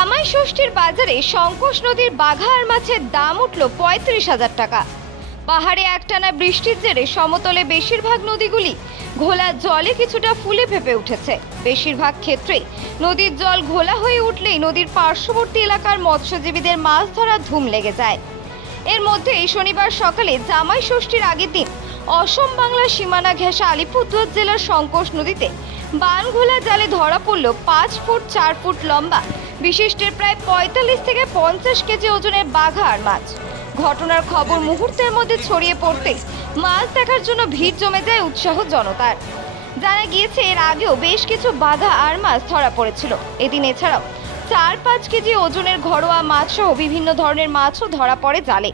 জামাই ষষ্ঠীর বাজারে শঙ্কোষ নদীর বাঘা আর মাছের দাম উঠল পঁয়ত্রিশ হাজার টাকা। পাহাড়ে একটানা বৃষ্টির জেরে সমতলে বেশিরভাগ নদীগুলি ঘোলা জলে কিছুটা ফুলে ফেপে উঠেছে। বেশিরভাগ ক্ষেত্রেই নদীর জল ঘোলা হয়ে উঠলেই নদীর পার্শ্ববর্তী এলাকার মৎস্যজীবীদের মাছ ধরার ধুম লেগে যায়। এর মধ্যে শনিবার সকালে জামাই ষষ্ঠীর আগের দিন অসম বাংলা সীমানা ঘেঁষা আলিপুরদুয়ার জেলার শঙ্কোষ নদীতে বানঘোলা জালে ধরা পড়ল পাঁচ ফুট, চার ফুট লম্বা বিশিষ্টের প্রায় পঁয়তাল্লিশ থেকে পঞ্চাশ কেজি ওজনের বাঘা আর মাছ। ঘটনার খবর মুহূর্তের মধ্যে ছড়িয়ে পড়তে মাছ দেখার জন্য ভিড় জমে যায় উৎসাহ জনতার। জানা গিয়েছে, এর আগেও বেশ কিছু বাঘা আর মাছ ধরা পড়েছিল। এদিন এছাড়াও চার পাঁচ কেজি ওজনের ঘরোয়া মাছ সহ বিভিন্ন ধরনের মাছও ধরা পড়ে জালে।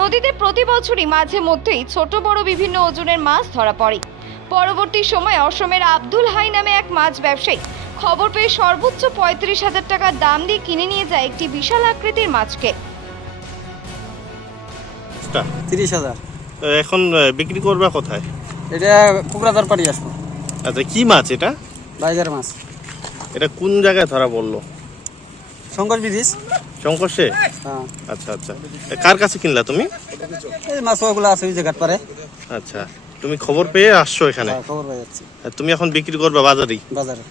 নদীতে প্রতি বছরই মাঝে মধ্যেই ছোট, বড় বিভিন্ন ওজনের মাছ ধরা পড়ে। পরবর্তী সময়ে অসমের আব্দুল হাই নামে এক মাছ ব্যবসায়ী খবর পেয়ে সর্বোচ্চ পঁয়ত্রিশ হাজার টাকা দাম দিয়ে কিনে নিয়ে যায় একটি বিশাল আকৃতির মাছকে। তিরিশ হাজার। এখন বিক্রি করবে কোথায়? এটা কুকরাদার পাড়ি আসব। আচ্ছা কি মাছ এটা? বাইজার মাছ। এটা কোন জায়গায় ধরা পড়ল? শঙ্কর ব্রিজ। শঙ্করসে হ্যাঁ। আচ্ছা আচ্ছা। কার কাছে কিনলা তুমি? এই মাছ ওগুলো আছে ওই জায়গার পারে আচ্ছা তুমি খবর পেয়ে আসছো এখানে? হ্যাঁ, খবর পাই যাচ্ছি। তুমি এখন বিক্রি করবে বাজারেই? বাজারে।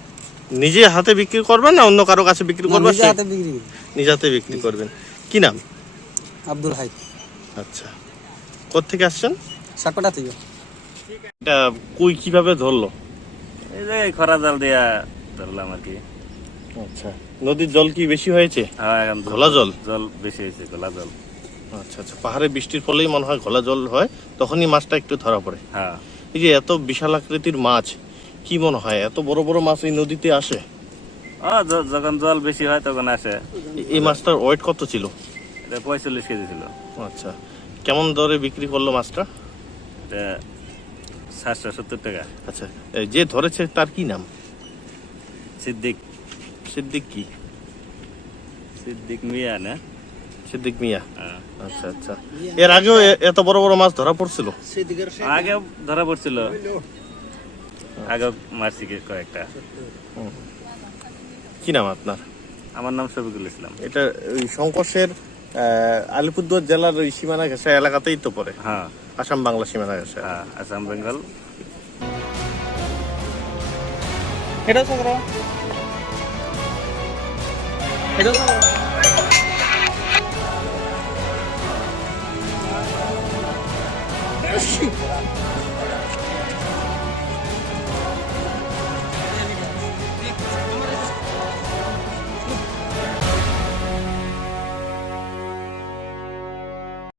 নিজে হাতে বিক্রি করবেন না অন্য কারও কাছে বিক্রি করবেন? নিজে হাতে বিক্রি করি। নিজে হাতে বিক্রি করবেন। কি নাম? আব্দুল হাই। আচ্ছা। কোত্থেকে আসছেন? সাকটা থেকে। এটা কই কীভাবে ধরলো? এই যে খরা জাল দিয়া ধরলাম আর কি। আচ্ছা। নদীর জল কি বেশি হয়েছে? হ্যাঁ ঘোলা জল? জল বেশি হয়েছে ঘোলা জল। আচ্ছা আচ্ছা। পাহাড়ে বৃষ্টির ফলেই মনে হয় ঘোলা জল হয় তখনই মাছটা একটু ধরা পড়ে। হ্যাঁ। এই যে এত বিশাল আকৃতির মাছ কি মনে হয়? এত বড় বড় মাছ এই নদীতে আসে? যখন জল বেশি হয় তখন আসে। এই মাছটার ওয়েট কত ছিল? এটা পঁয়তাল্লিশ কেজি ছিল। আচ্ছা। কেমন দরে বিক্রি করল মাছটা? এটা সাতশো সত্তর টাকা। আচ্ছা এই যে ধরেছে তার কি নাম? সিদ্দিক। সিদ্দিক কি? সিদ্দিক মিয়া না? সিদ্দিক মিয়া। হ্যাঁ। আচ্ছা আচ্ছা। এর আগেও এ- এত বড় বড় মাছ ধরা পড়ছিল? আগে ধরা পড়ছিল। আগে মারছি কয়েকটা। কি নাম আপনার? আমার নাম শফিকুল ইসলাম। এটা ওই শঙ্কর্ষের আলিপুরদুয়ার জেলার ওই সীমানা ঘেঁষা এলাকাতেই তো পড়ে। হ্যাঁ। আসাম বাংলা সীমানা ঘেঁষা হ্যাঁ আসাম বেঙ্গল। এটাও সাকরা এটাও সাকরা